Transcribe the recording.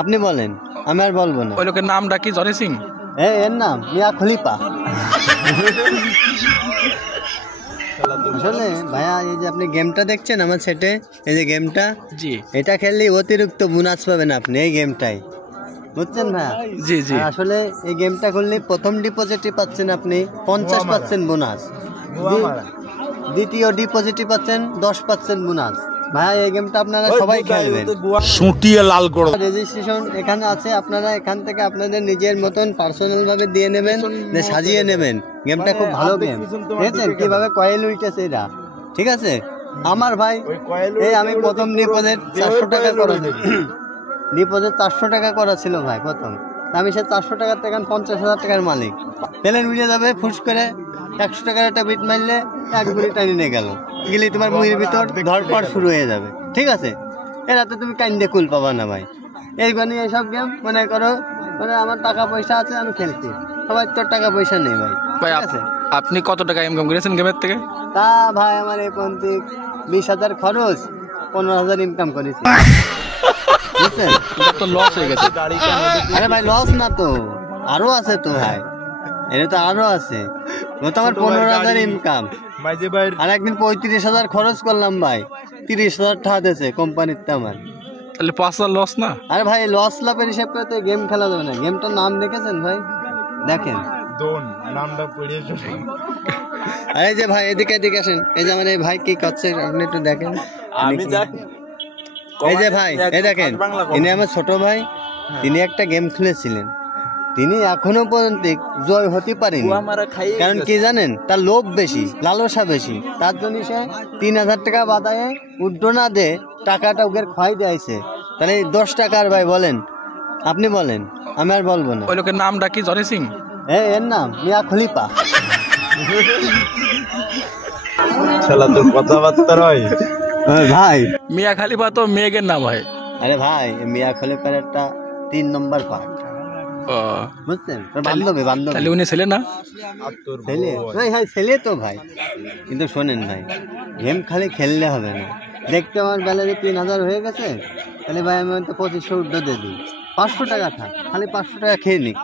আপনি বলেন, আমি আর বলবো না। ওই লোকের নামটা কি? জনি সিং? এর নাম মিয়া খলিফা। আসলে ভাইয়া এই যে আপনি গেমটা দেখছেন আমার সেটে, এই যে গেমটা, জি, এটা খেললে অতিরিক্ত বোনাস পাবেন আপনি এই গেমটাই, বুঝছেন ভাইয়া? জি জি। আসলে এই গেমটা করলে প্রথম ডিপোজিটে পাচ্ছেন আপনি 50% বোনাস, দ্বিতীয় ডিপোজিটে পাচ্ছেন 10% বোনাস। ভাই এই গেমটা আপনারা সবাই খেলবেন। সুটিয়ে লাল করে রেজিস্ট্রেশন এখানে আছে, আপনারা এখান থেকে আপনাদের নিজের মতন পার্সোনাল ভাবে দিয়ে নেবেন, সাজিয়ে নেবেন। গেমটা খুব ভালো গেম, দেখছেন কিভাবে কয়েল উঠেছে এটা, ঠিক আছে? আমার ভাই এই আমি প্রথম ডিপোজিট 400 টাকা করা, ডিপোজিট 400 টাকা করা ছিল ভাই প্রথম। আমি সে 400 টাকার থেকে 50,000 টাকার মালিক। প্লেন উড়ে যাবে ফুস করে, 100 টাকার একটা বিট মারলে 1 গুলি টানি নিয়ে গেল, গেলে তোমার মুহির ভিতর ধরপড় শুরু হয়ে যাবে, ঠিক আছে? এরাতে তুমি কাইন্দে কুল পাবা না ভাই। এইখানে এইসব গেম মনে করো, মানে আমার টাকা পয়সা আছে আমি খেলছি, সবাই তোর টাকা পয়সা নেই ভাই, ঠিক আছে? আপনি কত টাকা ইনকাম করেছেন গেমের থেকে? তা ভাই আমার এই পর্যন্ত 20,000 খরচ, 15,000 ইনকাম করেছি, বুঝছেন? তো লস হয়ে গেছে। আরে ভাই লস না তো, আরো আছে তো ভাই, এটা তো আরো আছে। ও তো আমার 15,000 ইনকাম, আর একদিন 35,000 খরচ করলাম ভাই, 30,000 টাকা দিয়েছে কোম্পানিতে আমার। তাহলে 5,000 লস না? আরে ভাই লস লাভের হিসাব করে তো গেম খেলা যাবে না। গেমটার নাম দেখেছেন ভাই? দেখেন নামটা পড়িয়ে চলে। এই যে ভাই এদিকে এদিকে আসেন, এই যে আমার এই ভাই কি করছে আপনি একটু দেখেন। এই যে ভাই এই দেখেন, ইনি আমার ছোট ভাই, তিনি একটা গেম খেলেছিলেন, তিনি এখনো পর্যন্ত জয় হতে পারেনি। কারণ কি জানেন? তার লোভ বেশি, লালসা বেশি, তার জন্য সে 3,000 টাকা বাদায় উড্ডো না দে টাকাটা ওকে ক্ষয় দিয়েছে। তাহলে 10 টাকার ভাই বলেন, আপনি বলেন, আমি আর বলবো না। ওই লোকের নামটা কি? জনি সিং? এর নাম মিয়া খলিফা। কথাবার্তা হয় ভাই মিয়া খলিফা তো মেয়ের নাম হয়। আরে ভাই মিয়া খলিফার একটা 3 নম্বর পার্ট, বুঝছেন? বান্ধবী বান্ধবী। তাহলে উনি ছেলে না? ছেলে ভাই, হ্যাঁ ছেলে তো ভাই। কিন্তু শোনেন ভাই, গেম খালি খেললে হবে না। দেখতে আমার ব্যালেন্সে 3,000 হয়ে গেছে, তাহলে ভাই আমি তো 2500 উড্ডো দিয়ে দিই, 500 টাকা থাক, খালি 500 টাকা খেয়ে নিই।